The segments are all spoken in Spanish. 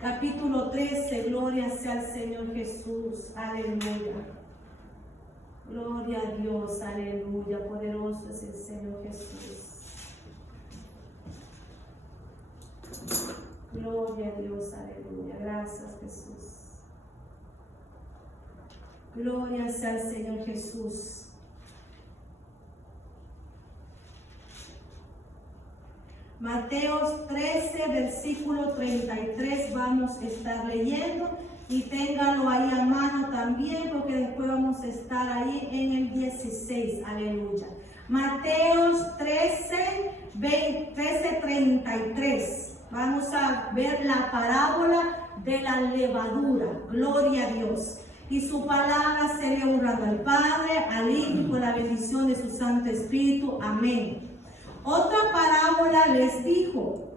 capítulo 13, gloria sea al Señor Jesús, aleluya. Gloria a Dios, aleluya, poderoso es el Señor Jesús. Gloria a Dios, aleluya, gracias Jesús. Gloria sea al Señor Jesús. Mateos 13, versículo 33, vamos a estar leyendo y téngalo ahí a mano también porque después vamos a estar ahí en el 16, aleluya. Mateos 13, 33, vamos a ver la parábola de la levadura, gloria a Dios. Y su palabra sería honrada al Padre, al Hijo y por la bendición de su Santo Espíritu, amén. Otra parábola les dijo: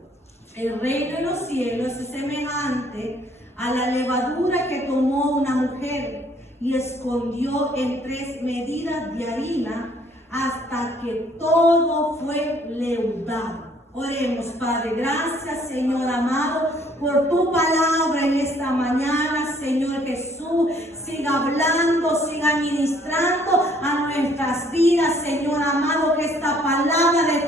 el reino de los cielos es semejante a la levadura que tomó una mujer y escondió en 3 medidas de harina hasta que todo fue leudado. Oremos, Padre. Gracias, Señor amado, por tu palabra en esta mañana, Señor Jesús. Siga hablando, siga ministrando a nuestras vidas, Señor amado, que esta palabra de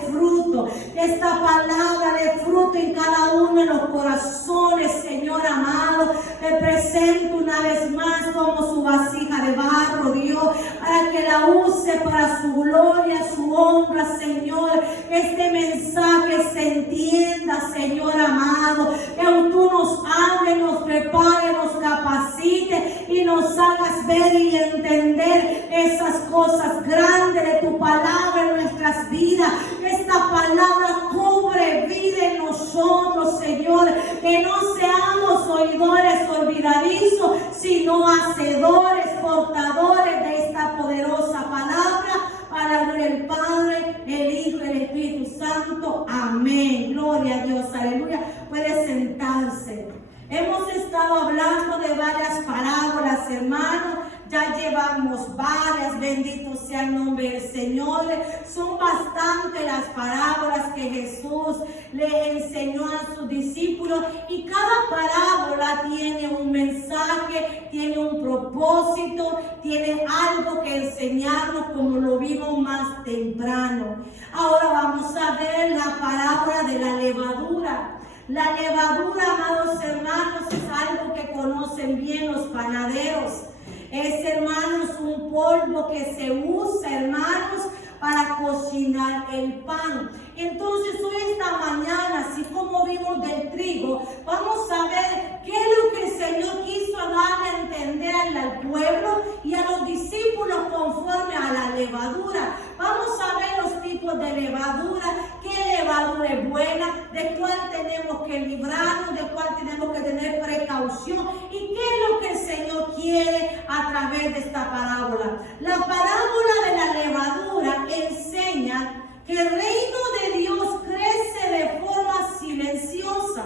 fruto en cada uno de los corazones, Señor amado. Te presento una vez más como su vasija de barro, Dios, para que la use para su gloria, su honra, Señor. Este mensaje se entienda, Señor amado, que tú nos hables, nos prepare, nos capacite y nos hagas ver y entender esas cosas grandes de tu palabra en nuestras vidas. Esta palabra cubre vida en nosotros, Señor, que no seamos oidores olvidadizos, sino hacedores, portadores de esta poderosa palabra, para gloria del Padre, el Hijo y el Espíritu Santo. Amén. Gloria a Dios. Aleluya. Puede sentarse. Hemos estado hablando de varias parábolas, hermanos. Ya llevamos varias. Bendito sea el nombre del Señor. Son bastantes las parábolas que Jesús le enseñó a sus discípulos. Y cada parábola tiene un mensaje, tiene un propósito, tiene algo que enseñarnos, como lo vimos más temprano. Ahora vamos a ver la parábola de la levadura. La levadura, amados hermanos, es algo que conocen bien los panaderos. Es, hermanos, un polvo que se usa, hermanos, para cocinar el pan. Entonces, hoy esta mañana, así como vimos del trigo, vamos a ver qué es lo que el Señor quiso darle a entender al pueblo y a los discípulos conforme a la levadura. Vamos a ver los tipos de levadura, qué levadura es buena, de cuál tenemos que librarnos, de cuál tenemos que tener precaución y qué es lo que el Señor quiere a través de esta parábola. La parábola de la levadura enseña que el reino de Dios crece de forma silenciosa,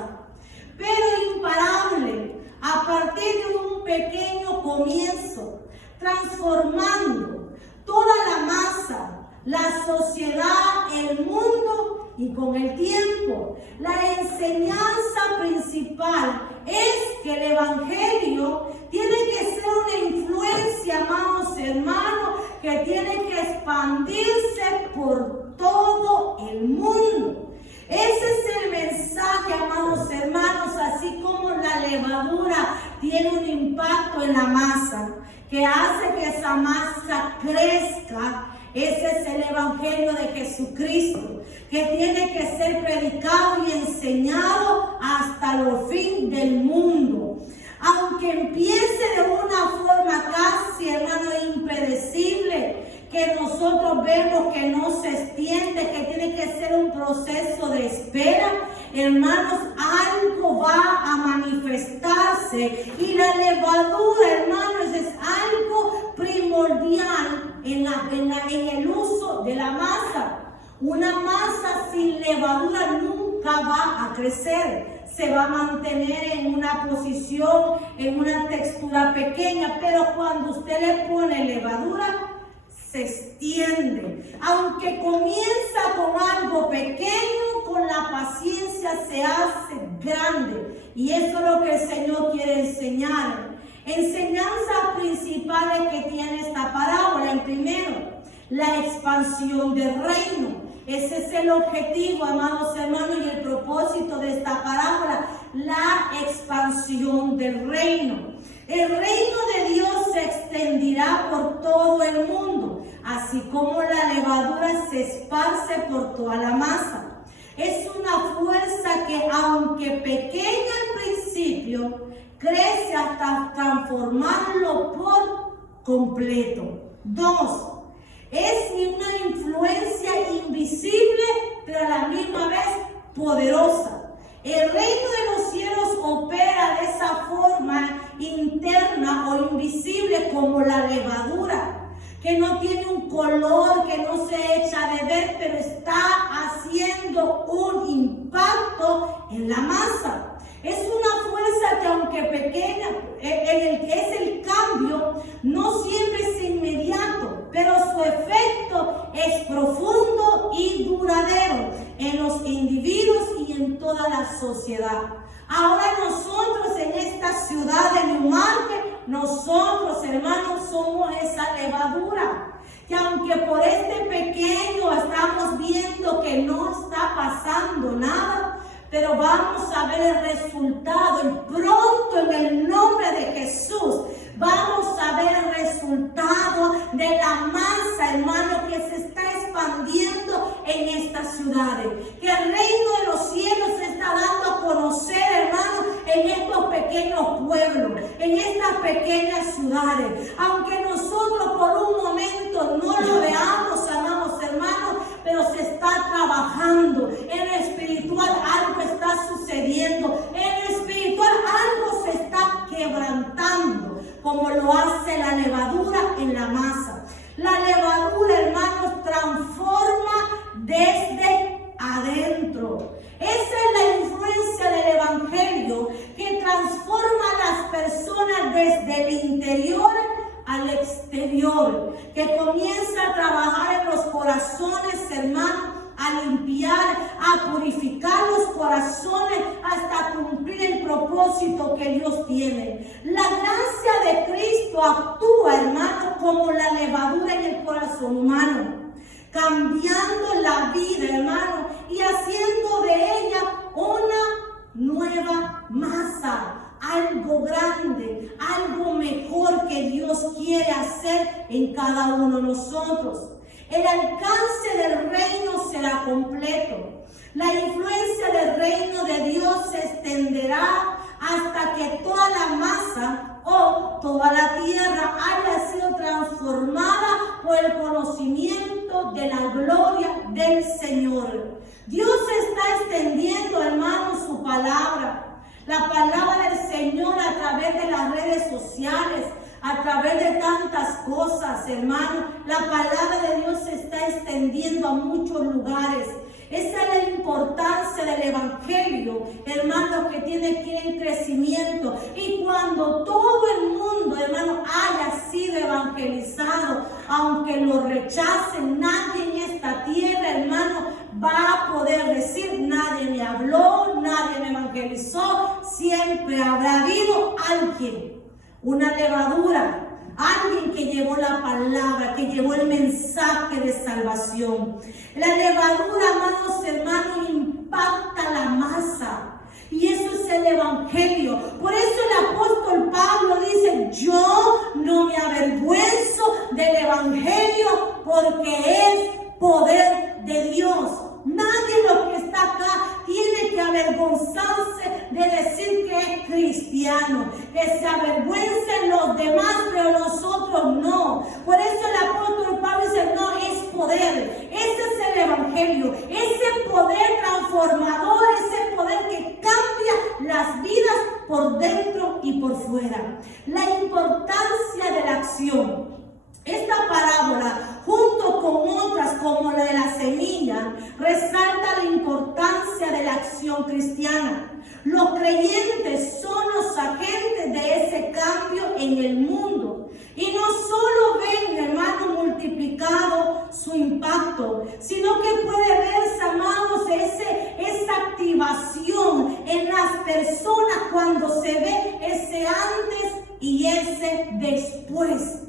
pero imparable, a partir de un pequeño comienzo, transformando toda la masa, la sociedad, el mundo y con el tiempo. La enseñanza principal es que el Evangelio tiene que ser una influencia, amados hermanos, que tiene que expandirse por todo el mundo. Ese es el mensaje, amados hermanos, así como la levadura tiene un impacto en la masa, que hace que esa masa crezca. Ese es el Evangelio de Jesucristo, que tiene que ser predicado y enseñado hasta los fin del mundo. Aunque empiece de una forma casi, hermano, impredecible, que nosotros vemos que no se extiende, que tiene que ser un proceso de espera, hermanos, algo va a manifestarse. Y la levadura, hermanos, es algo primordial en el uso de la masa. Una masa sin levadura nunca va a crecer. Se va a mantener en una posición, en una textura pequeña, pero cuando usted le pone levadura, se extiende. Aunque comienza con algo pequeño, con la la paciencia se hace grande. Y eso es lo que el Señor quiere enseñar. Enseñanzas principales que tiene esta parábola. En primero, la expansión del reino. Ese es el objetivo, amados hermanos, y el propósito de esta parábola, la expansión del reino. El reino de Dios se extenderá por todo el mundo, así como la levadura se esparce por toda la masa. Es una fuerza que, aunque pequeña al principio, crece hasta transformarlo por completo. 2. Es una influencia invisible, pero a la misma vez poderosa. El reino de los cielos opera de esa forma interna o invisible como la levadura, que no tiene un color, que no se echa de ver, pero está haciendo un impacto en la masa. Es una fuerza que, aunque pequeña, es el cambio, no siempre es inmediato, pero su efecto es profundo y duradero en los individuos y en toda la sociedad. Ahora nosotros en esta ciudad de Newmarket, nosotros, hermanos, somos esa levadura. Que aunque por este pequeño estamos viendo que no está pasando nada, pero vamos a ver el resultado y pronto en el nombre de Jesús vamos a ver el resultado de la masa, hermano, que se está expandiendo en estas ciudades. Que el reino de los cielos se está dando a conocer, hermano, en estos pequeños pueblos, en estas pequeñas ciudades. Aunque nosotros por un momento no lo veamos, amados hermanos, pero se está trabajando. En lo espiritual algo está sucediendo. En lo espiritual algo se está quebrantando, como lo hace la levadura en la masa. La levadura, hermanos, transforma desde adentro. Esa es la influencia del Evangelio, que transforma a las personas desde el interior al exterior, que comienza a trabajar en los corazones, hermanos, a limpiar, a purificar los corazones hasta cumplir el propósito que Dios tiene. La gracia de Cristo actúa, hermano, como la levadura en el corazón humano, cambiando la vida, hermano, y haciendo de ella una nueva masa. Algo grande, algo mejor que Dios quiere hacer en cada uno de nosotros. El alcance del reino será completo. La influencia del reino de Dios se extenderá hasta que toda la masa o toda la tierra haya sido transformada por el conocimiento de la gloria del Señor. Dios está extendiendo, hermanos, su palabra. La palabra del Señor a través de las redes sociales, a través de tantas cosas, hermano. La palabra de Dios se está extendiendo a muchos lugares. Esa es la importancia del Evangelio, hermanos, que tiene que ir en crecimiento. Y cuando todo el mundo, hermano, haya sido evangelizado, aunque lo rechacen, nadie en esta tierra, hermano, va a poder decir: nadie me habló, nadie me evangelizó. Siempre habrá habido alguien, una levadura, alguien que llevó la palabra, que llevó el mensaje de salvación. La levadura, amados hermanos, impacta la masa. Y eso es el Evangelio. Por eso el apóstol Pablo dice: yo no me avergüenzo del Evangelio, porque es poder de Dios. Nadie de los que está acá tiene que avergonzarse de decir que es cristiano. Que se avergüencen los demás, pero nosotros no. Por eso el apóstol Pablo dice: no, es poder. Ese es el Evangelio. Ese poder transformador, ese poder que cambia las vidas por dentro y por fuera. La importancia de la acción. Esta parábola, junto con otras como la de la semilla, resalta la importancia de la acción cristiana. Los creyentes son los agentes de ese cambio en el mundo. Y no solo ven, hermano, multiplicado su impacto, sino que puede verse, amados esa activación en las personas cuando se ve ese antes y ese después.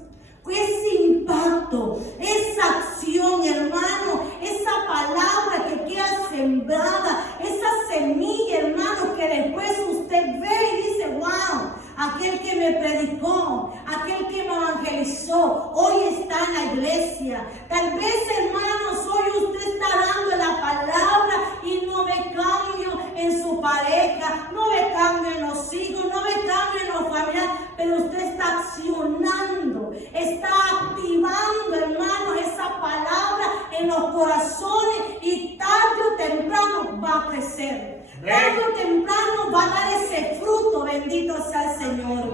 Ese impacto, esa acción, hermano, esa palabra que queda sembrada, esa semilla, hermano, que después usted ve y dice, wow, aquel que me predicó, aquel que me evangelizó, hoy está en la iglesia. Tal vez, hermanos, hoy usted está dando la palabra y no ve cambio en su pareja, no ve cambio en los hijos, no ve cambio en los familiares, pero usted está accionando, está activando, hermano, esa palabra en los corazones y tarde o temprano va a crecer. Tarde o temprano va a dar ese fruto, bendito sea el Señor.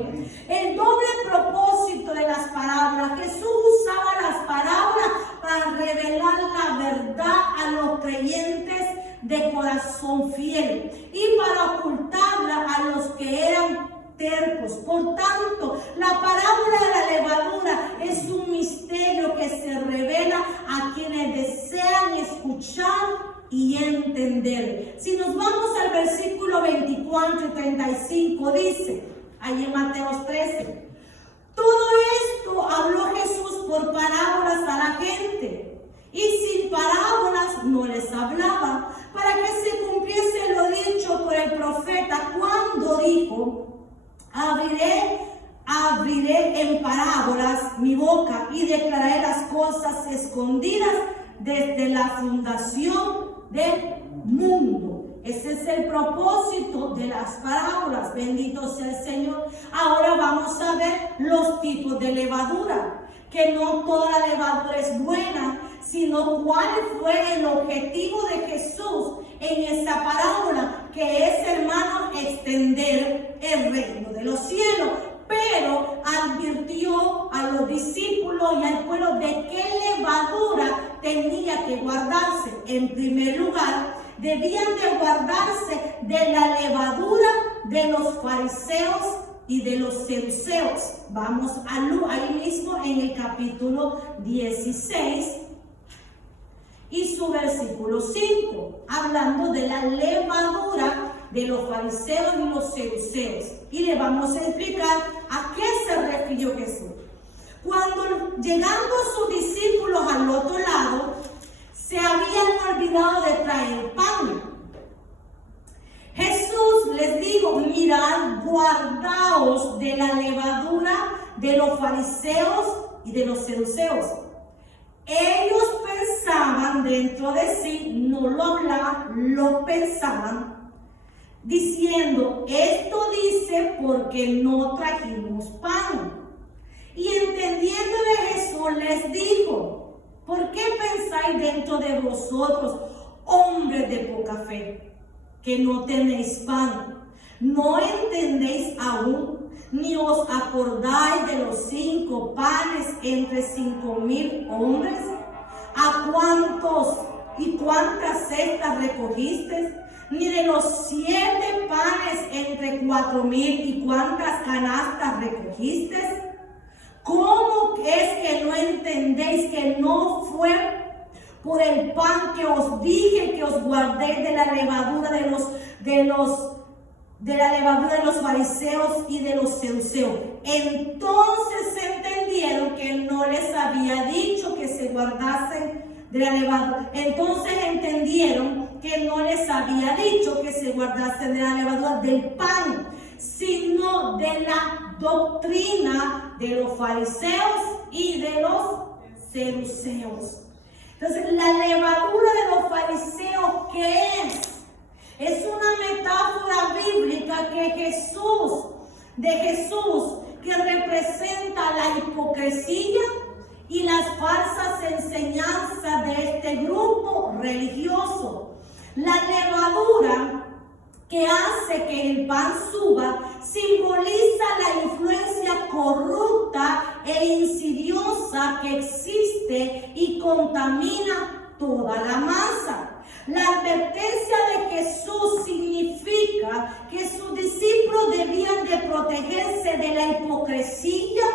El doble propósito de las parábolas. Jesús usaba las parábolas para revelar la verdad a los creyentes de corazón fiel y para ocultarla a los que eran tercos. Por tanto, la parábola de la levadura es un misterio que se revela a quienes desean escuchar y entender. Si nos vamos al versículo 24 y 35, dice, ahí en Mateo 13, todo esto habló Jesús por parábolas a la gente, y sin parábolas no les hablaba, para que se cumpliese lo dicho por el profeta cuando dijo, abriré en parábolas mi boca y declararé las cosas escondidas desde la fundación del mundo. Ese es el propósito de las parábolas. Bendito sea el Señor. Ahora vamos a ver los tipos de levadura. Que no toda la levadura es buena, sino cuál fue el objetivo de Jesús en esta parábola, que es, hermano, extender el reino de los cielos. Pero advirtió a los discípulos y al pueblo de qué levadura tenía que guardarse. En primer lugar, debían de guardarse de la levadura de los fariseos y de los saduceos. Vamos ahí mismo en el capítulo 16 y su versículo 5, hablando de la levadura de los fariseos y los saduceos. Y le vamos a explicar a qué se refirió Jesús. Cuando llegando sus discípulos al otro lado, se habían olvidado de traer pan. Jesús les dijo, mirad, guardaos de la levadura de los fariseos y de los saduceos. Ellos pensaban dentro de sí, no lo hablaban, lo pensaban, diciendo, esto dice porque no trajimos pan. Y entendiéndole Jesús les dijo, ¿por qué pensáis dentro de vosotros, hombres de poca fe, que no tenéis pan? ¿No entendéis aún, ni os acordáis de los 5 panes entre 5,000 hombres? ¿A cuántos y cuántas cestas recogisteis? Ni de los 7 panes entre 4,000 y cuántas canastas recogisteis. ¿Cómo es que no entendéis que no fue por el pan que os dije que os guardéis de la levadura de los fariseos y de los saduceos? Entonces entendieron que no les había dicho que se guardasen de la levadura. Entonces entendieron que no les había dicho que se guardasen de la levadura del pan, sino de la doctrina de los fariseos y de los saduceos. Entonces, la levadura de los fariseos, ¿qué es? Es una metáfora bíblica de Jesús, que representa la hipocresía y las falsas enseñanzas de este grupo religioso. La levadura que hace que el pan suba simboliza la influencia corrupta e insidiosa que existe y contamina toda la masa. La advertencia de Jesús significa que sus discípulos debían de protegerse de la hipocresía,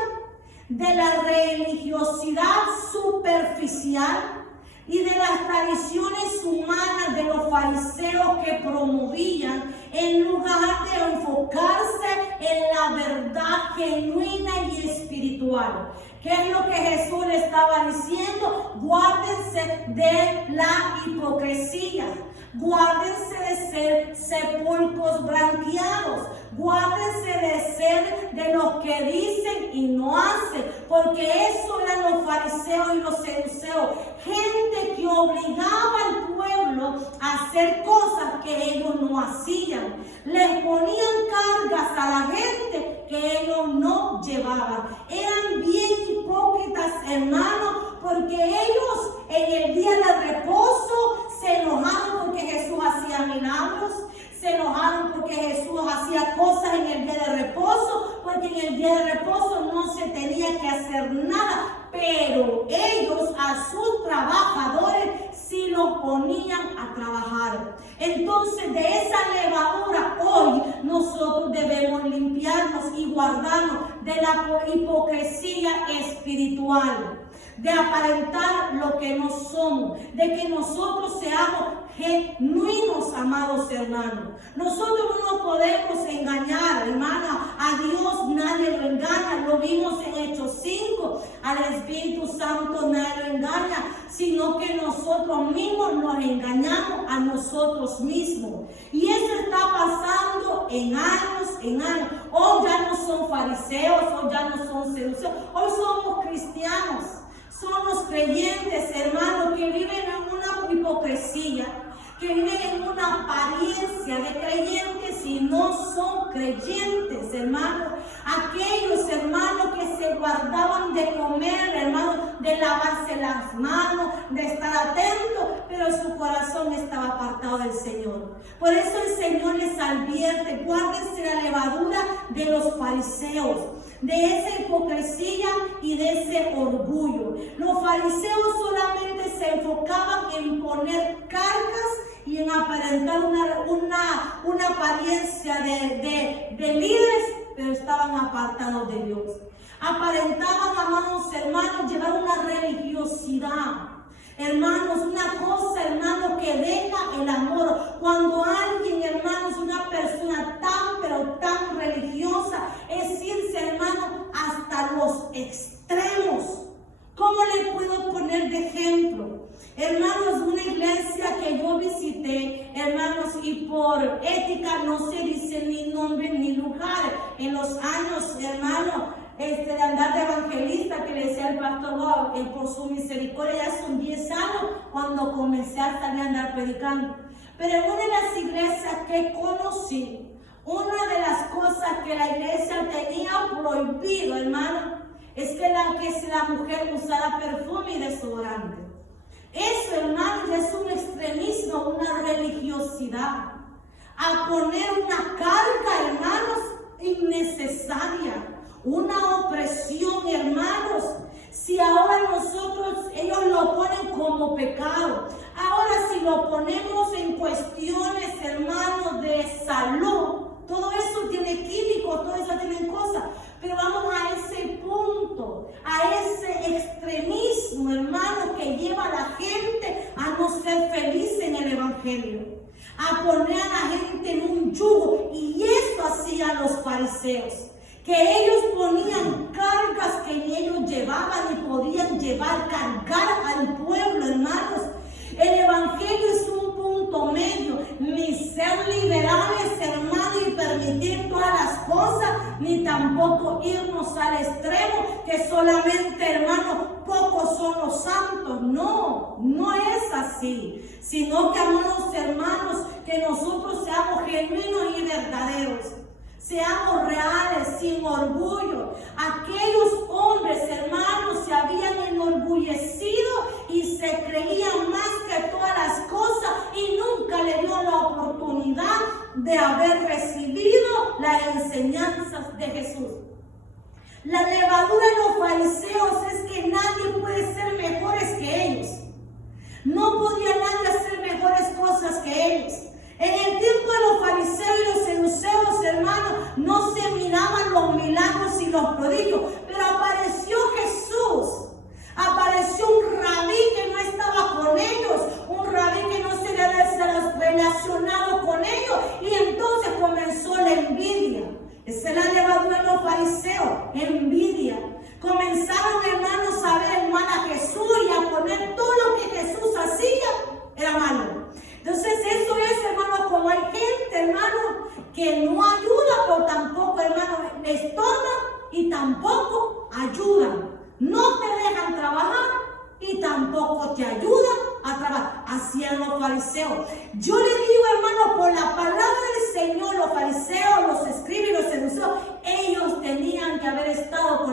de la religiosidad superficial, y de las tradiciones humanas de los fariseos que promovían, en lugar de enfocarse en la verdad genuina y espiritual. ¿Qué es lo que Jesús le estaba diciendo? Guárdense de la hipocresía. Guárdense de ser sepulcros blanqueados. Guárdense de ser de los que dicen y no hacen, porque eso eran los fariseos y los saduceos, gente que obligaba al pueblo a hacer cosas que ellos no hacían. Les ponían cargas a la gente que ellos no llevaban. Eran bien hipócritas, hermanos, porque ellos en el día del reposo se enojaron porque Jesús hacía milagros. Se enojaron porque Jesús hacía cosas en el día de reposo, porque en el día de reposo no se tenía que hacer nada. Pero ellos a sus trabajadores sí los ponían a trabajar. Entonces de esa levadura hoy nosotros debemos limpiarnos y guardarnos de la hipocresía espiritual, de aparentar lo que no somos, de que nosotros seamos genuinos, amados hermanos. Nosotros no podemos engañar, hermana, a Dios nadie lo engaña. Lo vimos en Hechos 5, al Espíritu Santo nadie lo engaña, sino que nosotros mismos nos engañamos a nosotros mismos. Y eso está pasando en años. Hoy ya no son fariseos, hoy ya no son saduceos, hoy somos cristianos. Son los creyentes, hermanos, que viven en una hipocresía, que viven en una apariencia de creyentes y no son creyentes, hermanos. Aquellos hermanos que se guardaban de comer, hermanos, de lavarse las manos, de estar atentos, pero su corazón estaba apartado del Señor. Por eso el Señor les advierte: guárdense la levadura de los fariseos, de esa hipocresía y de ese orgullo. Los fariseos solamente se enfocaban en poner cargas y en aparentar una apariencia de líderes, pero estaban apartados de Dios. Aparentaban, amados hermanos, llevar una religiosidad. Hermanos, una cosa, hermanos, que deja el amor. Cuando alguien, hermanos, una persona pero tan religiosa, es irse, hermanos, hasta los extremos. ¿Cómo le puedo poner de ejemplo? Hermanos, una iglesia que yo visité, hermanos, y por ética no se dice ni nombre ni lugar. En los años, hermanos, de andar de evangelista, que le decía el pastor, wow, por su misericordia, ya son 10 años cuando comencé a salir a andar predicando. Pero en una de las iglesias que conocí, una de las cosas que la iglesia tenía prohibido, hermano, es que la mujer usara perfume y desodorante. Eso, hermano, ya es un extremismo, una religiosidad. A poner una carga, hermanos, innecesaria. Una opresión, hermanos. Si ahora ellos lo ponen como pecado. Ahora si lo ponemos en cuestiones, hermanos, de salud, todo eso tiene químicos, todo eso tiene cosas. Pero vamos a ese punto, a ese extremismo, hermano, que lleva a la gente a no ser feliz en el evangelio, a poner a la gente en un yugo. Y eso hacían los fariseos, que ellos ponían cargas que ellos llevaban y podían cargar al pueblo, hermanos. El evangelio es un punto medio, ni ser liberales, hermanos, y permitir todas las cosas, ni tampoco irnos al extremo, que solamente, hermanos, pocos son los santos. No, no es así, sino que, amados hermanos, que nosotros seamos genuinos y verdaderos. Seamos reales, sin orgullo. Aquellos hombres, hermanos, se habían enorgullecido y se creían más que todas las cosas y nunca le dio la oportunidad de haber recibido las enseñanzas de Jesús. La levadura de los fariseos es que nadie puede ser mejores que ellos. No podía nadie hacer mejores cosas que ellos. En el tiempo de los fariseos y los saduceos, hermanos, no se miraban los milagros y los prodigios, pero apareció Jesús, apareció un rabí que no estaba con hacían los fariseos. Yo le digo, hermano, por la palabra del Señor, los fariseos, los escribas y los saduceos, ellos tenían que haber estado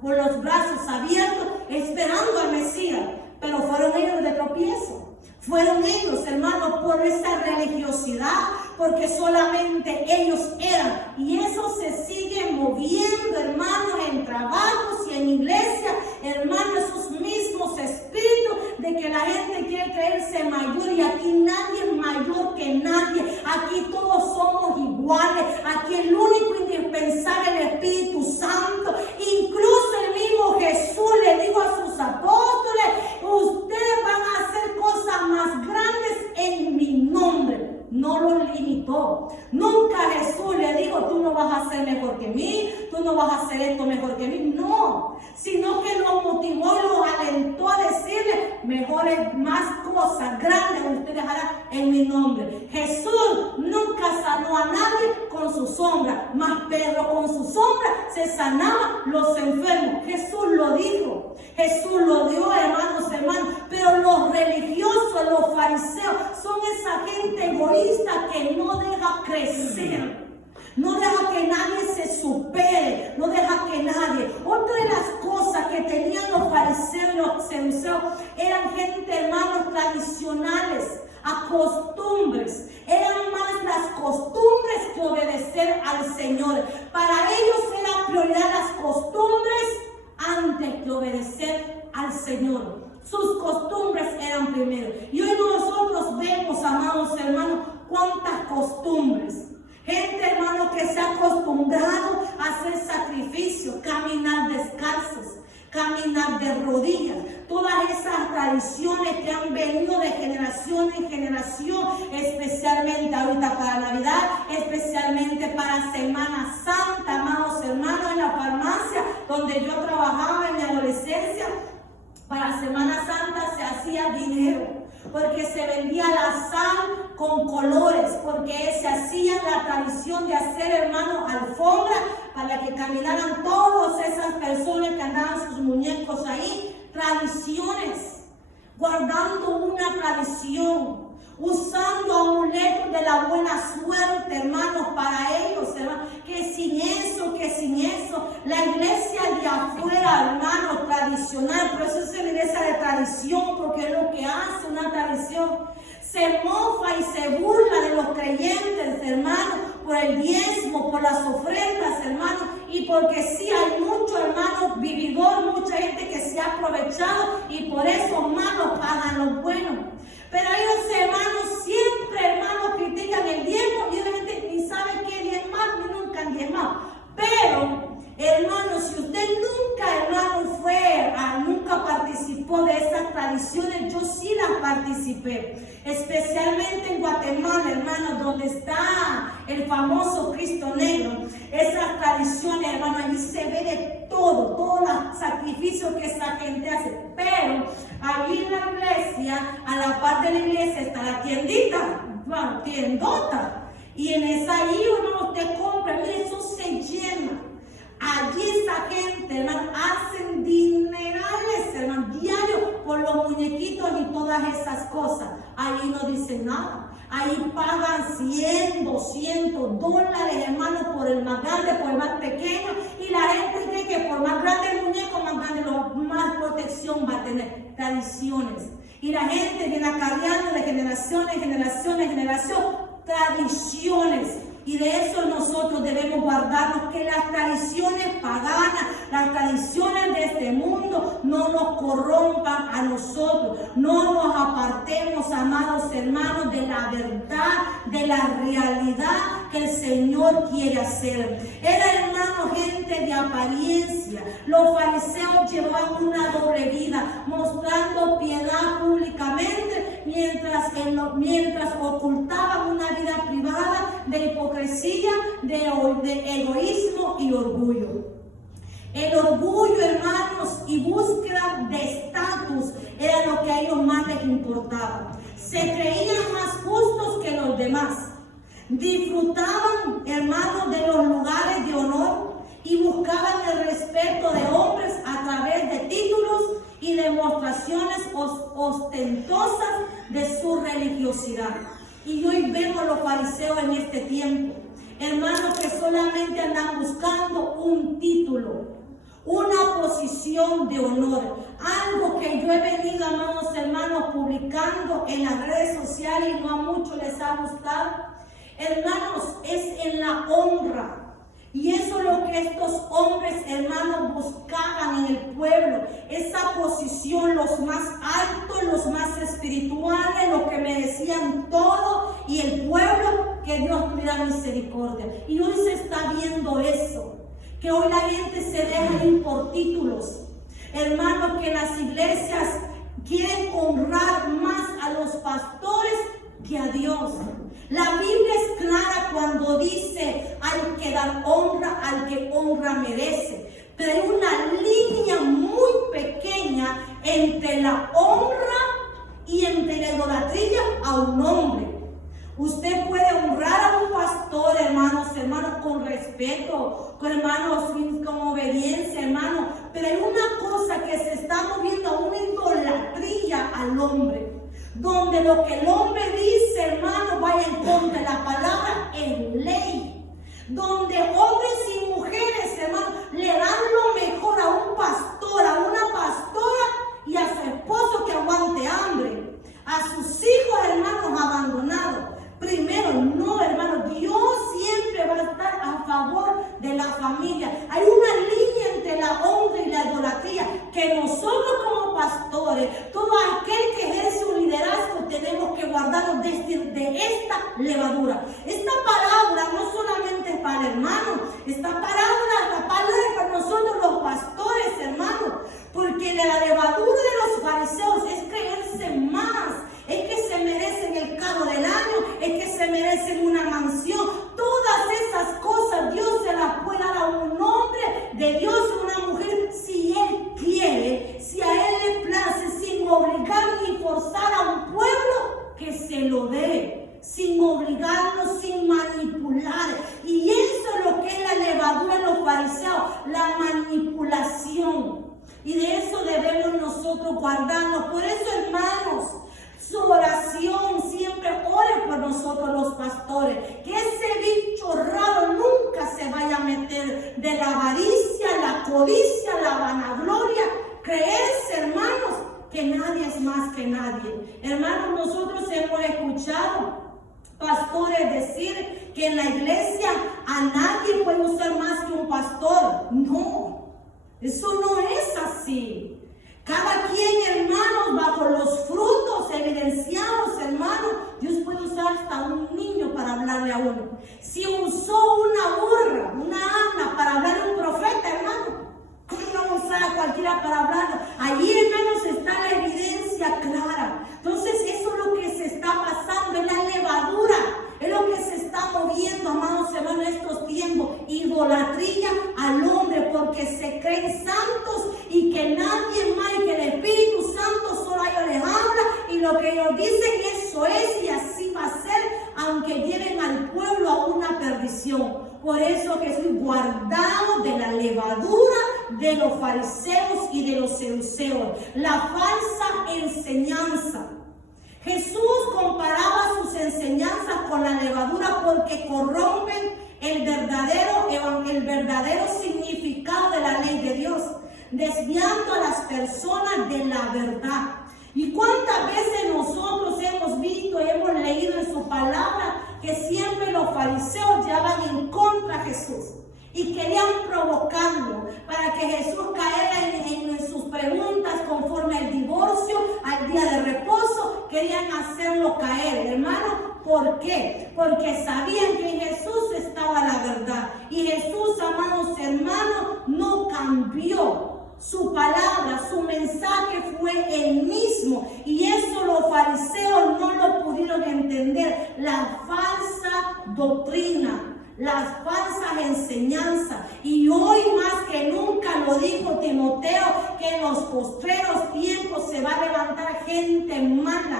con los brazos abiertos esperando al Mesías, pero fueron ellos de tropiezo. Fueron ellos, hermanos, por esa religiosidad, porque solamente ellos eran. Y eso se sigue moviendo, hermanos, en trabajos y en iglesia, hermanos, esos mismos espíritus de que la gente quiere creerse mayor, y aquí nadie es mayor que nadie. Aquí todos somos iguales. Aquí el único indispensable es el Espíritu Santo. Incluso el mismo Jesús le dijo a sus apóstoles: ustedes van a hacer cosas más grandes en mi nombre. No los limitó. Nunca Jesús le dijo: tú no vas a ser mejor que mí, tú no vas a hacer esto mejor que mí. No, sino que los motivó y los alentó a decirle: mejores, más cosas grandes ustedes harán en mi nombre. Jesús nunca sanó a nadie con su sombra, mas Pedro con su sombra se sanaba los enfermos. Jesús lo dijo, Jesús lo dio, hermanos. Pero los religiosos, los fariseos, son esa gente egoísta que no deja crecer, no deja que nadie se supere, no deja que nadie. Otra de las cosas que tenían los fariseos y los saduceos eran gente, hermanos, tradicionales, a costumbres. Eran más las costumbres que obedecer al Señor. Para ellos era prioridad las costumbres antes que obedecer al Señor. Sus costumbres eran primero. Y hoy nosotros vemos, amados hermanos, cuántas costumbres. Gente, hermano, que se ha acostumbrado a hacer sacrificios, caminar descalzos, caminar de rodillas. Todas esas tradiciones que han venido de generación en generación, especialmente ahorita para Navidad, especialmente para Semana Santa, amados hermanos, en la farmacia donde yo trabajaba en mi adolescencia. Para Semana Santa se hacía dinero, porque se vendía la sal con colores, porque se hacía la tradición de hacer, hermano, alfombra para que caminaran todas esas personas que andaban sus muñecos ahí. Tradiciones, guardando una tradición, usando amuletos de la buena suerte, hermanos, para ellos, hermanos, que sin eso, la iglesia de afuera, hermanos, tradicional, por eso se le dice de tradición, porque es lo que hace una tradición, se mofa y se burla de los creyentes, hermanos, por el diezmo, por las ofrendas, hermanos, y porque sí hay mucho, hermanos, vividor, mucha gente que se ha aprovechado, y por eso malos pagan los buenos. Pero ellos, hermanos, siempre, hermanos, critican el diezmo, y la gente ni sabe qué diezmar, ni nunca han diezmado. Pero, hermanos, si usted nunca, hermano, nunca participó de esas tradiciones, yo sí las participé, especialmente en Guatemala, hermanos, donde está el famoso Cristo Negro. Esas tradiciones, hermanos, allí se ve de todo, todos los sacrificios que esa gente hace. Pero allí en la iglesia, a la parte de la iglesia está la tiendita, bueno, tiendota. Y en esa ahí, hermano, usted compra, mire, eso se llena. Allí esa gente, hermano, hacen dinerales, hermano, diarios por los muñequitos y todas esas cosas. Ahí no dicen nada. Ahí pagan 100, 200 dólares, hermano, por el más grande, por el más pequeño. Y la gente cree que por más grande el muñeco, más grande, más protección va a tener. Tradiciones. Y la gente viene acarreando de generación en generación en generación tradiciones. Y de eso nosotros debemos guardarnos, que las tradiciones paganas, las tradiciones de este mundo no nos corrompan a nosotros. No nos apartemos, amados hermanos, de la verdad, de la realidad que el Señor quiere hacer. Era, hermano, gente de apariencia. Los fariseos llevaban una doble vida, mostrando piedad públicamente, mientras ocultaban una vida privada de hipocresía, de egoísmo y orgullo. El orgullo, hermanos, y búsqueda de estatus era lo que a ellos más les importaba. Se creían más justos que los demás. Disfrutaban, hermanos, de los lugares de honor y buscaban el respeto de hombres a través de títulos y demostraciones ostentosas de su religiosidad. Y hoy vemos a los fariseos en este tiempo, hermanos, que solamente andan buscando un título, una posición de honor, algo que yo he venido, amados hermanos, publicando en las redes sociales y no a muchos les ha gustado. Hermanos, es en la honra. Y eso es lo que estos hombres, hermanos, buscaban en el pueblo. Esa posición, los más altos, los más espirituales, los que merecían todo. Y el pueblo, que Dios tuviera misericordia. Y hoy se está viendo eso. Que hoy la gente se deja ir por títulos. Hermanos, que las iglesias quieren honrar más a los pastores que a Dios. La Biblia es clara cuando dice hay que dar honra al que honra merece. Pero hay una línea muy pequeña entre la honra y entre la idolatría a un hombre. Usted puede honrar a un pastor, hermanos, con respeto, hermanos, con obediencia, hermanos. Pero hay una cosa que se está moviendo, una idolatría al hombre. Donde lo que el hombre dice, hermano, vaya en contra de la palabra en ley. Donde hombres y mujeres, hermano, le dan lo mejor a un pastor, a una pastora y a su esposo que aguante hambre. A sus hijos, hermanos, abandonados. Primero, no, hermano, Dios siempre va a estar a favor de la familia. Hay una línea entre la honra y la idolatría que nosotros como pastores, todo aquel que ejerce un liderazgo, tenemos que guardarnos de esta levadura. Esta parábola no solamente es para el hermano, esta parábola es para nosotros los pastores, hermanos, porque la levadura de los fariseos es creerse más. Es que se merecen el carro del año, es que se merecen una mansión. Todas esas cosas Dios se las puede dar a un hombre de Dios, a una mujer, si Él quiere, si a Él le place, sin obligar ni forzar a un pueblo que se lo dé, sin obligarlo, sin manipular. Y eso es lo que es la levadura de los fariseos, la manipulación. Y de eso debemos nosotros guardarnos. Por eso, hermanos, su oración, siempre ore por nosotros los pastores, que ese bicho raro nunca se vaya a meter de la avaricia, la codicia, la vanagloria, creerse, hermanos, que nadie es más que nadie. Hermanos, nosotros hemos escuchado pastores decir que en la iglesia a nadie puede usar más que un pastor. No, eso no es así. Cada quien, hermanos, bajo los frutos evidenciados, hermanos, Dios puede usar hasta un niño para hablarle a uno. Si usó una burra, una asna para hablarle a un profeta, hermano, ¿cómo no va a usar a cualquiera para hablarlo? Allí, hermanos, está la evidencia clara. Entonces, eso es lo que se está pasando, es la levadura. Es lo que se está moviendo, amados hermanos, en estos tiempos. Idolatría al hombre, porque se creen santos y que nadie más, y que el Espíritu Santo solo a ellos les habla. Y lo que ellos dicen, eso es, y así va a ser, aunque lleven al pueblo a una perdición. Por eso Jesús, guardado de la levadura de los fariseos y de los saduceos, la falsa enseñanza. Jesús comparaba sus enseñanzas con la levadura porque corrompen el verdadero significado de la ley de Dios, desviando a las personas de la verdad. ¿Y cuántas veces nosotros hemos visto y hemos leído en su palabra que siempre los fariseos llevaban en contra a Jesús y querían provocarlo para que Jesús caiga en sus preguntas conforme al divorcio, al día de reposo? Querían hacerlo caer, hermano. ¿Por qué? Porque sabían que en Jesús estaba la verdad. Y Jesús, amados hermanos, no cambió. Su palabra, su mensaje fue el mismo. Y eso los fariseos no lo pudieron entender. La falsa doctrina, las falsas enseñanzas. Y hoy más que nunca, lo dijo Timoteo, que en los postreros tiempos se va a levantar gente mala,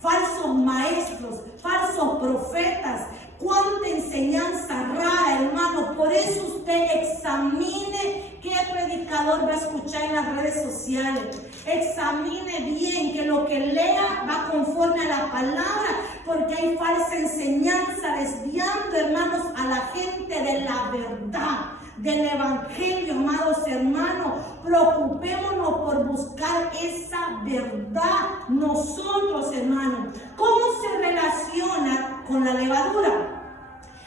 falsos maestros, falsos profetas. Cuánta enseñanza rara, hermano. Por eso usted examine qué predicador va a escuchar en las redes sociales. Examine bien que lo que lea va conforme a la palabra, porque hay falsa enseñanza desviando, hermanos, a la gente de la verdad, del evangelio. Amados hermanos, preocupémonos por buscar esa verdad nosotros, hermanos. ¿Cómo se relaciona con la levadura?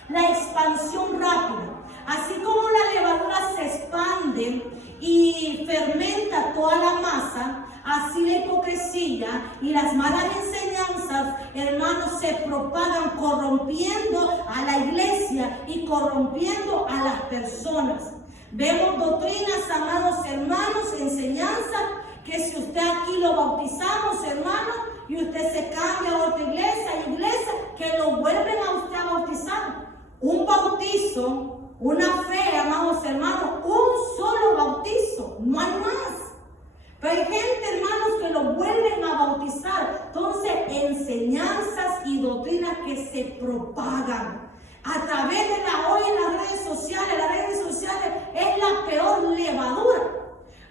La expansión rápida. Así como la levadura se expande y fermenta toda la masa, así la hipocresía y las malas enseñanzas, hermanos, se propagan corrompiendo a la iglesia y corrompiendo a las personas. Vemos doctrinas, amados hermanos, enseñanzas, que si usted aquí lo bautizamos, hermanos, y usted se cambia a otra iglesia, que lo vuelven a usted a bautizar. Un bautizo, una fe, amados hermanos, un solo bautizo, no hay más. Pero hay gente, hermanos, que lo vuelven a bautizar. Entonces, enseñanzas y doctrinas que se propagan a través de hoy en las redes sociales. Las redes sociales es la peor levadura,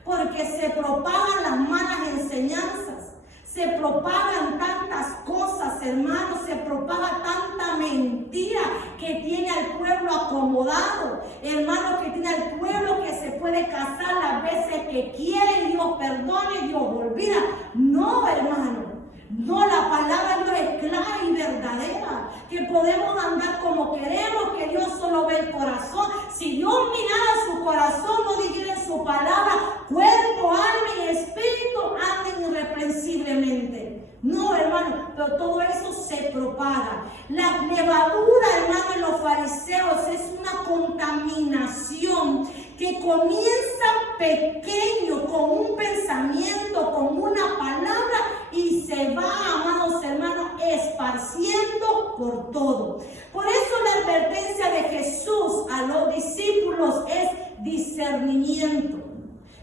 porque se propagan las malas enseñanzas, se propagan tantas cosas, hermanos, se propaga tanta mentira que tiene al pueblo acomodado, hermanos, que tiene al pueblo que se puede casar las veces que quiere, Dios perdone, Dios olvida. No, hermano, no, la palabra de Dios es clara y verdadera, que podemos andar como queremos, que Dios solo ve el corazón. Si Dios mirara su corazón, no dijera en su palabra, cuerpo, alma y espíritu anden irreprensiblemente. No, hermano, pero todo eso se propaga. La levadura, hermano, en los fariseos es una contaminación que comienza pequeño, con un pensamiento, con una palabra, y se va, amados hermanos, esparciendo por todo. Por eso la advertencia de Jesús a los discípulos es discernimiento.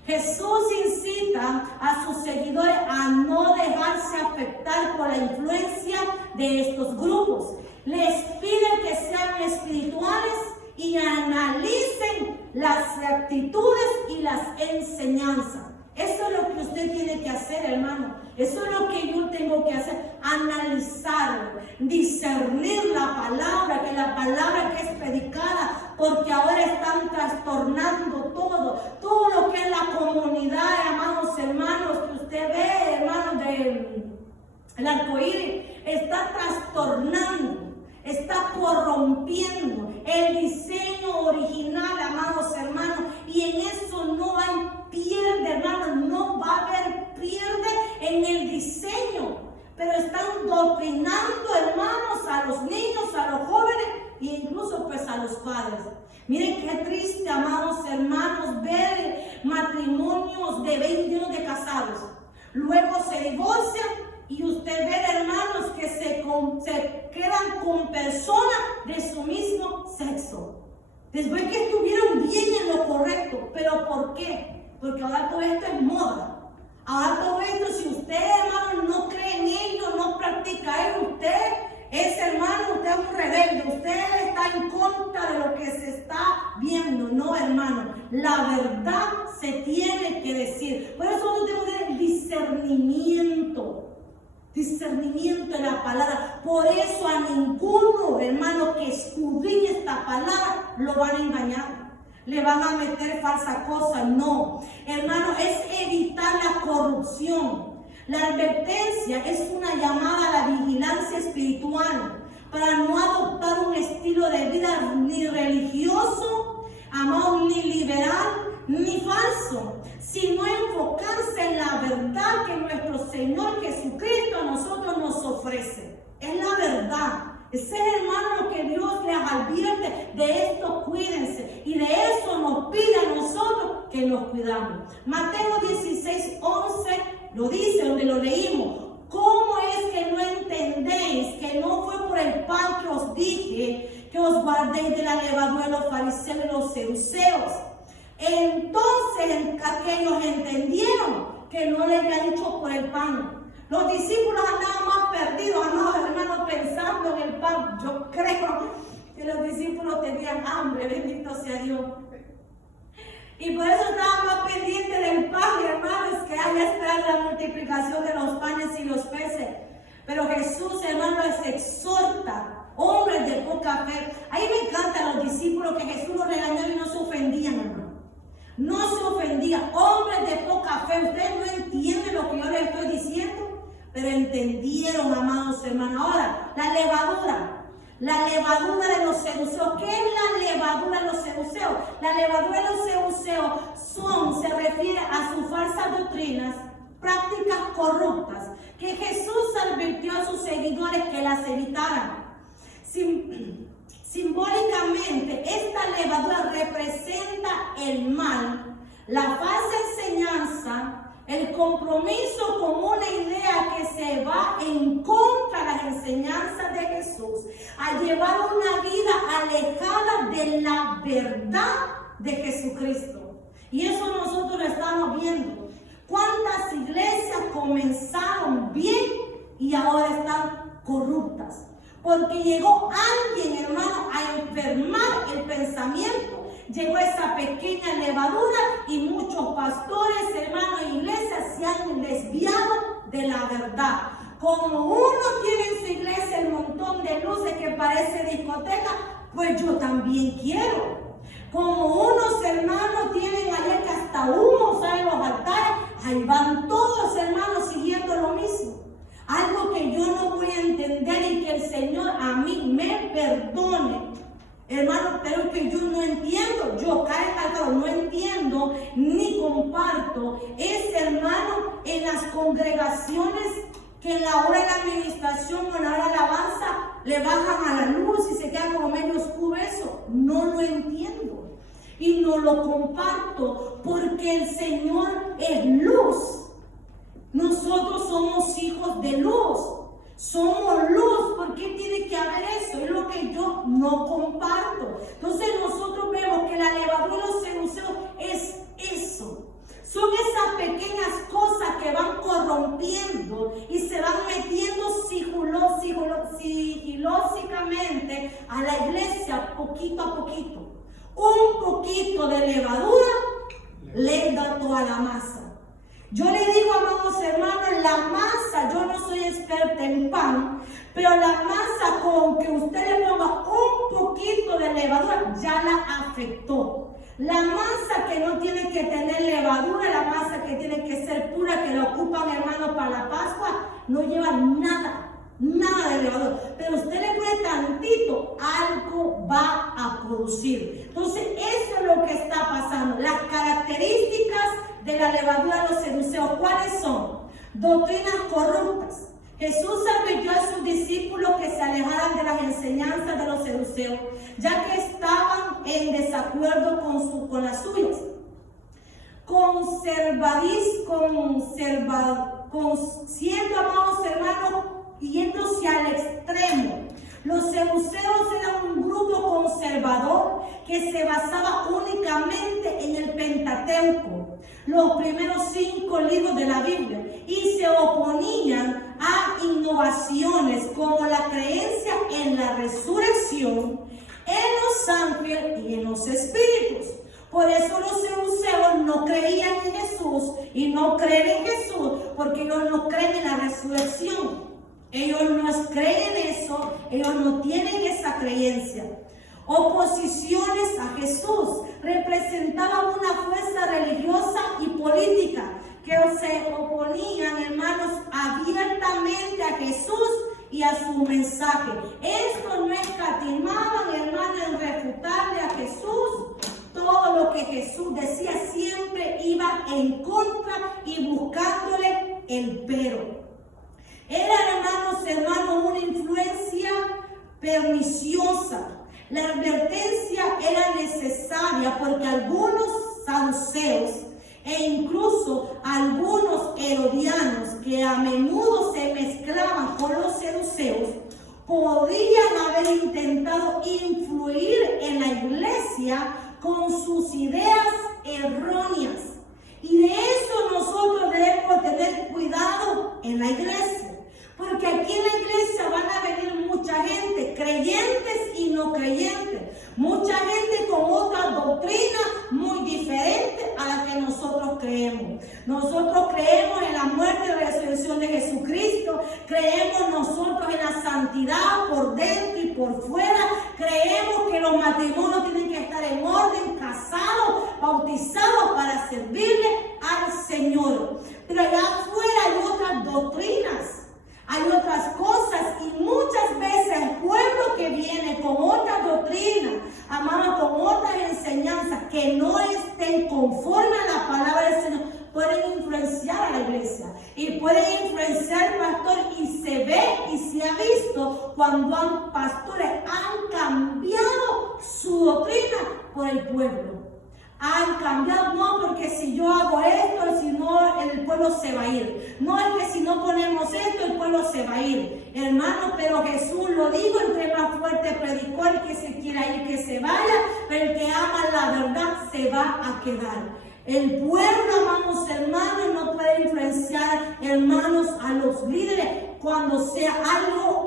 Jesús incita a sus seguidores a no dejarse afectar por la influencia de estos grupos. Les pide que sean espirituales y analicen las actitudes y las enseñanzas. Eso es lo que usted tiene que hacer, hermano. Eso es lo que yo tengo que hacer. Analizar, discernir la palabra, que la palabra que es predicada, porque ahora están trastornando todo lo que es la comunidad, amados hermanos, que usted ve, hermanos, del arcoíris, está trastornando, está corrompiendo el diseño original, amados hermanos, y en eso no hay pierde, hermanos, no va a haber pierde en el diseño, pero están doctrinando, hermanos, a los niños, a los jóvenes e incluso pues a los padres. Miren qué triste, amados hermanos, ver matrimonios de 20 años de casados, luego se divorcian y usted ve, hermanos, que se quedan con personas de su mismo sexo. Después que estuvieron bien en lo correcto. ¿Pero por qué? Porque ahora todo esto es moda. Ahora todo esto, si usted, hermano, no cree en ello, no practica ello, usted es, hermano, usted es un rebelde. Usted está en contra de lo que se está viendo. No, hermano, la verdad se tiene que decir. Por eso nosotros tenemos que tener discernimiento. Discernimiento en la palabra. Por eso a ninguno, hermano, que escudriñe esta palabra lo van a engañar, le van a meter falsa cosa. No, hermano, es evitar la corrupción. La advertencia es una llamada a la vigilancia espiritual para no adoptar un estilo de vida ni religioso, amado, ni liberal, ni falso, sino enfocarse en la verdad que nuestro Señor Jesucristo a nosotros nos ofrece. Es la verdad. Ese es, hermano, lo que Dios les advierte. De esto cuídense. Y de eso nos pide a nosotros que nos cuidamos. Mateo 16:11 lo dice, donde lo leímos. ¿Cómo es que no entendéis que no fue por el pan que os dije que os guardéis de la levadura de los fariseos y los saduceos? Entonces aquellos entendieron que no les había dicho por el pan. Los discípulos andaban más perdidos, amados hermanos, pensando en el pan. Yo creo que los discípulos tenían hambre, bendito sea Dios. Y por eso estaba más pendiente del pan, hermanos, que había esperado la multiplicación de los panes y los peces. Pero Jesús, hermanos, les exhorta, hombres de poca fe. Ahí me encantan los discípulos que Jesús los regañó y no se ofendían, hermano. No se ofendían. Hombres de poca fe. Ustedes no entienden lo que yo les estoy diciendo, pero entendieron, amados hermanos. Ahora, la levadura de los seduceos. ¿Qué es la levadura de los seduceos? La levadura de los seduceos se refiere a sus falsas doctrinas, prácticas corruptas, que Jesús advirtió a sus seguidores que las evitaran. Simbólicamente, esta levadura representa el mal, la falsa enseñanza, el compromiso con una idea que se va en contra de las enseñanzas de Jesús, a llevar una vida alejada de la verdad de Jesucristo. Y eso nosotros lo estamos viendo. ¿Cuántas iglesias comenzaron bien y ahora están corruptas? Porque llegó alguien, hermano, a enfermar el pensamiento. Llegó esa pequeña levadura y muchos pastores, hermanos, e iglesias se han desviado de la verdad. Como uno tiene en su iglesia el montón de luces que parece discoteca, pues yo también quiero. Como unos hermanos tienen allá que hasta humo sale en los altares, ahí van todos, hermanos, siguiendo lo mismo. Algo que yo no voy a entender y que el Señor a mí me perdone, hermano, pero que yo no entiendo. Yo caigo, no entiendo ni comparto. Es, hermano, en las congregaciones que en la hora de la administración o en la hora de alabanza le bajan a la luz y se queda como medio oscuro eso. No lo entiendo y no lo comparto porque el Señor es luz. Nosotros somos hijos de luz, somos luz. ¿Por qué tiene que haber eso? Es lo que yo no comparto. Entonces nosotros vemos que la levadura de los seduceos es eso. Son esas pequeñas cosas que van corrompiendo y se van metiendo sigilosamente a la iglesia poquito a poquito. Un poquito de levadura le da toda la masa. Yo le digo, amados hermanos, la masa, yo no soy experta en pan, pero la masa con que usted le ponga un poquito de levadura ya la afectó. La masa que no tiene que tener levadura, la masa que tiene que ser pura, que la ocupan, hermanos, para la Pascua, no lleva nada de levadura. Pero usted le pone tantito, algo va a producir. Entonces, eso es lo que está pasando. Las características de la levadura de los seduceos, ¿cuáles son? Doctrinas corruptas. Jesús advirtió a sus discípulos que se alejaran de las enseñanzas de los seduceos, ya que estaban en desacuerdo con las suyas. Siendo, amados hermanos, yéndose al extremo. Los seduceos eran un grupo conservador que se basaba únicamente en el Pentateuco, los primeros 5 libros de la Biblia, y se oponían a innovaciones como la creencia en la resurrección, en los ángeles y en los espíritus. Por eso los seduceos no creían en Jesús y no creen en Jesús, porque ellos no creen en la resurrección. Ellos no creen en eso, ellos no tienen esa creencia. Oposiciones a Jesús representaban una fuerza religiosa y política que se oponían, hermanos, abiertamente a Jesús y a su mensaje. Esto no escatimaban, hermanos, en refutarle a Jesús. Todo lo que Jesús decía siempre iba en contra y buscándole el pero. Era, hermanos, una influencia perniciosa. La advertencia era necesaria porque algunos saduceos e incluso algunos herodianos que a menudo se mezclaban con los seduceos podrían haber intentado influir en la iglesia con sus ideas erróneas. Y de eso nosotros debemos tener cuidado en la iglesia. Porque aquí en la iglesia van a venir mucha gente, creyentes y no creyentes. Mucha gente con otra doctrina muy diferente Nosotros creemos en la muerte y resurrección de Jesucristo. Creemos nosotros en la santidad por dentro y por fuera. Creemos que los matrimonios tienen que estar en orden, casados, bautizados para servirle al Señor. Pero allá afuera hay otras doctrinas. Hay otras cosas y muchas veces el pueblo que viene con otras doctrinas, amados, con otras enseñanzas que no estén conforme a la palabra del Señor, pueden influenciar a la iglesia y pueden influenciar al pastor, y se ve y se ha visto cuando pastores han cambiado su doctrina por el pueblo. Han cambiado, no, porque si yo hago esto, si no, el pueblo se va a ir. No, es que si no ponemos esto, el pueblo se va a ir. Hermano, pero Jesús lo dijo, entre más fuerte predicó: el que se quiera ir, que se vaya, pero el que ama la verdad se va a quedar. El pueblo, amados hermanos, no puede influenciar, hermanos, a los líderes cuando sea algo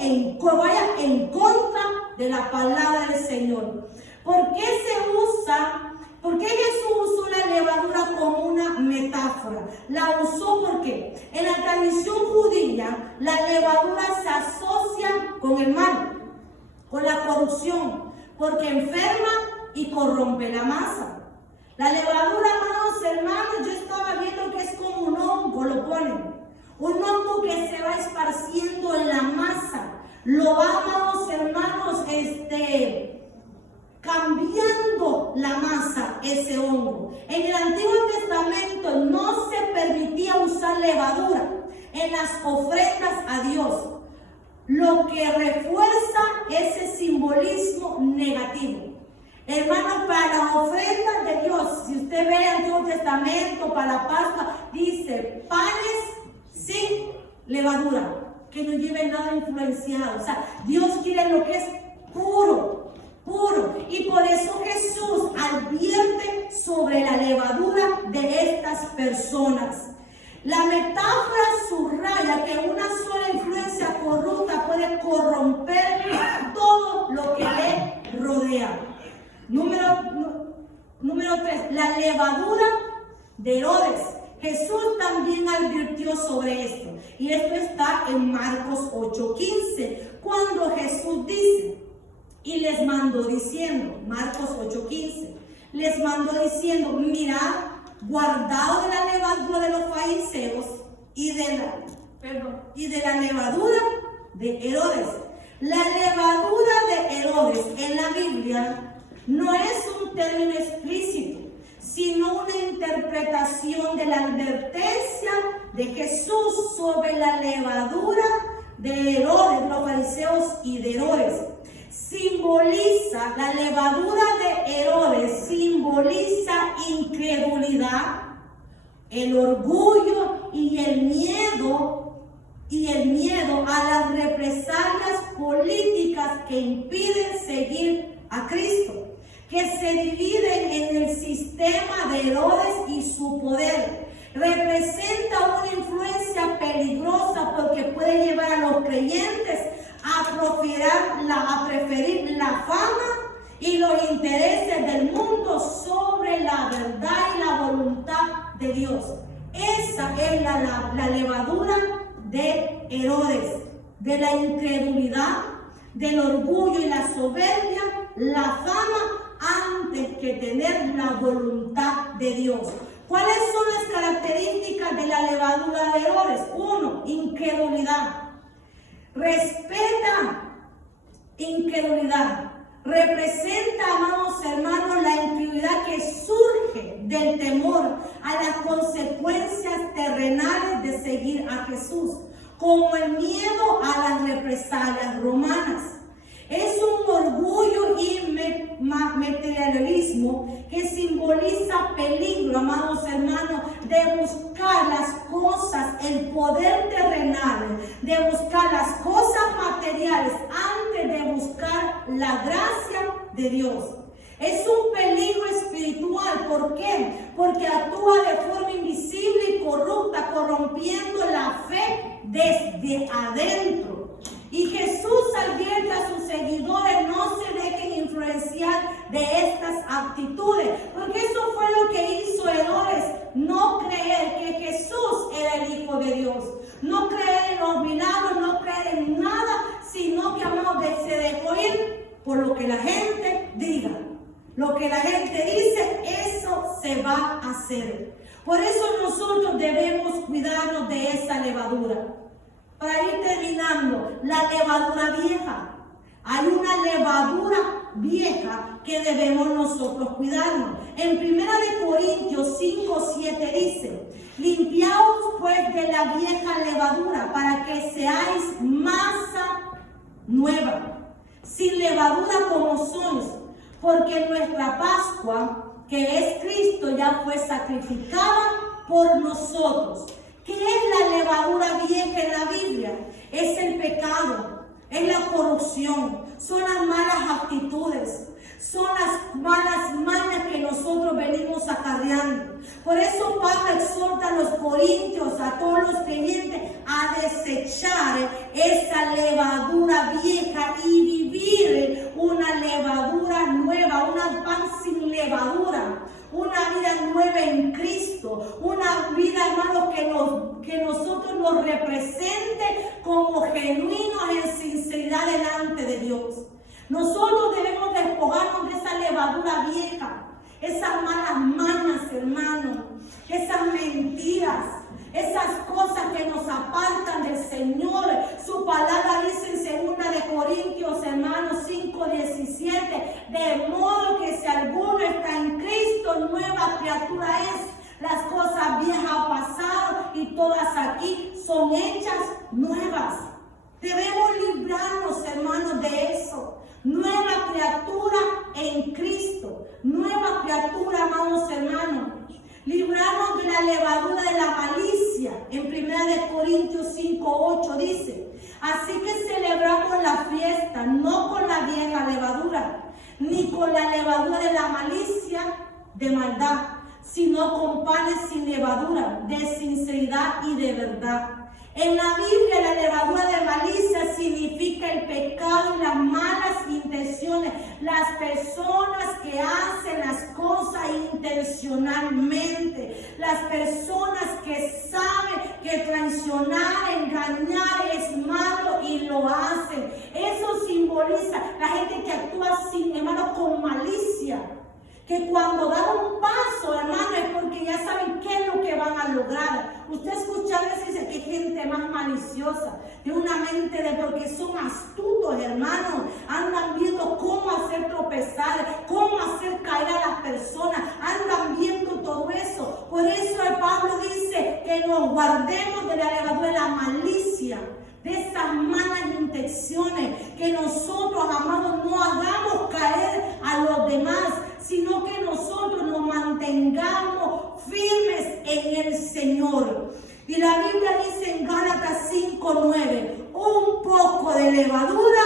vaya en contra de la palabra del Señor. ¿Por qué ¿Por qué Jesús usó la levadura como una metáfora? La usó porque en la tradición judía la levadura se asocia con el mal, con la corrupción, porque enferma y corrompe la masa. La levadura, amados hermanos, yo estaba viendo que es como un hongo, lo ponen. Un hongo que se va esparciendo en la masa. Lo va, amados hermanos, cambiando la masa, ese hongo. En el Antiguo Testamento no se permitía usar levadura en las ofrendas a Dios, lo que refuerza ese simbolismo negativo. Hermanos, para las ofrendas de Dios, si usted ve el Antiguo Testamento, para la Pascua, dice panes sin levadura, que no lleven nada influenciado. O sea, Dios quiere lo que es puro. Y por eso Jesús advierte sobre la levadura de estas personas. La metáfora subraya que una sola influencia corrupta puede corromper todo lo que le rodea. Número 3, la levadura de Herodes. Jesús también advirtió sobre esto. Y esto está en Marcos 8:15, cuando Jesús dice: y les mandó diciendo, Marcos 8:15, les mandó diciendo: mirad, guardaos de la levadura de los fariseos y de la levadura de Herodes. La levadura de Herodes en la Biblia no es un término explícito, sino una interpretación de la advertencia de Jesús sobre la levadura de Herodes, de los fariseos y de Herodes. La levadura de Herodes simboliza incredulidad, el orgullo y el miedo a las represalias políticas que impiden seguir a Cristo, que se dividen en el sistema de Herodes y su poder. Representa una influencia peligrosa porque puede llevar a los creyentes a preferir la fama y los intereses del mundo sobre la verdad y la voluntad de Dios. Esa es la levadura de Herodes, de la incredulidad, del orgullo y la soberbia, la fama antes que tener la voluntad de Dios. ¿Cuáles son las características de la levadura de Herodes? 1, incredulidad. Incredulidad. Representa, amados hermanos, la incredulidad que surge del temor a las consecuencias terrenales de seguir a Jesús, como el miedo a las represalias romanas. Es un orgullo y materialismo que simboliza peligro, amados hermanos, de buscar las cosas, el poder terrenal, de buscar las cosas materiales antes de buscar la gracia de Dios. Es un peligro espiritual. ¿Por qué? Porque actúa de forma invisible y corrupta, corrompiendo la fe desde adentro. Y Jesús advierte a sus seguidores: no se dejen influenciar de estas actitudes, porque eso fue lo que hizo Herodes, no creer que por lo que la gente diga. Lo que la gente dice, eso se va a hacer. Por eso nosotros debemos cuidarnos de esa levadura. Para ir terminando, la levadura vieja. Hay una levadura vieja que debemos nosotros cuidarnos. En 1 Corintios 5:7 dice: limpiaos pues de la vieja levadura para que seáis masa nueva, sin levadura como sois, porque nuestra Pascua, que es Cristo, ya fue sacrificada por nosotros. ¿Qué es la levadura vieja en la Biblia? Es el pecado, es la corrupción, son las malas actitudes, son las malas mañas que nosotros venimos acarreando. Por eso Pablo exhorta a los corintios, a todos los creyentes, a desechar esa levadura vieja y vivir una levadura nueva, una pan sin levadura. Una vida nueva en Cristo, una vida, hermanos, que nosotros nos represente como genuinos en sinceridad delante de Dios. Nosotros debemos despojarnos de esa levadura vieja, esas malas mañas, hermanos, esas mentiras, esas cosas que nos apartan del Señor. Su palabra dice en 2 Corintios, hermanos, 5:17, de modo que si alguno está en Cristo, nueva criatura es. Las cosas viejas han pasado y todas aquí son hechas nuevas. Debemos librarnos, hermanos, de eso. Nueva criatura en Cristo. Nueva criatura, amados hermanos. Librarnos de la levadura de la malicia. En 1 Corintios 5:8 dice: así que celebramos la fiesta, no con la vieja levadura, ni con la levadura de la malicia de maldad, sino con panes sin levadura, de sinceridad y de verdad. En la Biblia, la levadura de malicia significa el pecado y las malas intenciones. Las personas que hacen las cosas intencionalmente. Las personas que saben que traicionar, engañar es malo y lo hacen. Eso simboliza la gente que actúa sin, hermano, con malicia. Que cuando dan un paso, hermano, es porque ya saben qué es lo que van a lograr. Usted escucha a veces dice que hay gente más maliciosa, de una mente de porque son astutos, hermano. Andan viendo cómo hacer tropezar, cómo hacer caer a las personas. Andan viendo todo eso. Por eso el Pablo dice que nos guardemos de la levadura de la malicia, de esas malas intenciones, que nosotros, amados, no hagamos caer a los demás, sino que nosotros nos mantengamos firmes en el Señor. Y la Biblia dice en Gálatas 5:9, un poco de levadura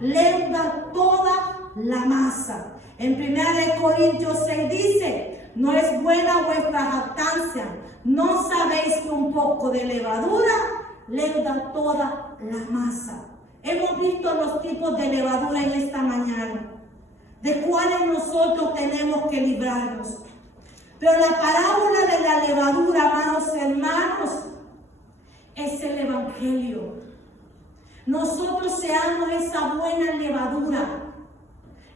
leuda toda la masa. En 1 Corintios 6 dice, no es buena vuestra jactancia, no sabéis que un poco de levadura leuda toda la masa. Hemos visto los tipos de levadura en esta mañana, de cuáles nosotros tenemos que librarnos. Pero la parábola de la levadura, amados hermanos, es el Evangelio. Nosotros seamos esa buena levadura,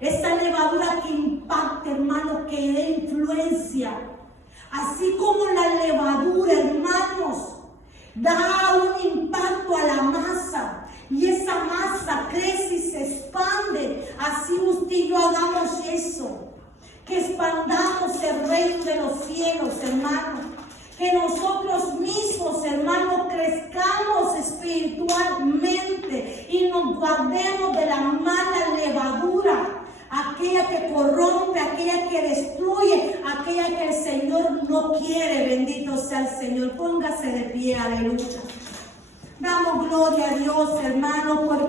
esa levadura que impacte, hermanos, que dé influencia. Así como la levadura, hermanos, da un impacto a la masa. Y esa masa crece y se expande. Así usted y yo hagamos eso. Que expandamos el reino de los cielos, hermanos. Que nosotros mismos, hermanos, crezcamos espiritualmente y nos guardemos de la mala levadura. Aquella que corrompe, aquella que destruye, aquella que el Señor no quiere. Bendito sea el Señor. Póngase de pie, aleluya. Damos gloria a Dios, hermanos, porque